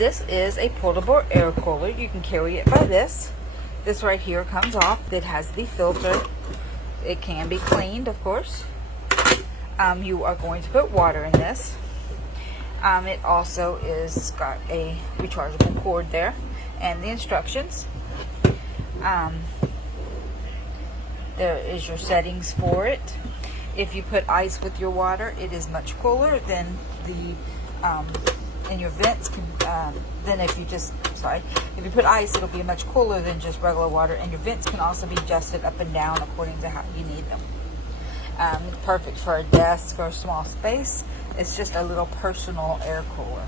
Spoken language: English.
This is a portable air cooler. You can carry it by this. This right here comes off. It has the filter. It can be cleaned, of course. You are going to put water in this. It also is got a rechargeable cord there and the instructions. There is your settings for it. If you put ice with your water, it is much cooler than the and your vents can then if you put ice, it'll be much cooler than just regular water, and your vents can also be adjusted up and down according to how you need them. Perfect for a desk or a small space. It's just a little personal air cooler.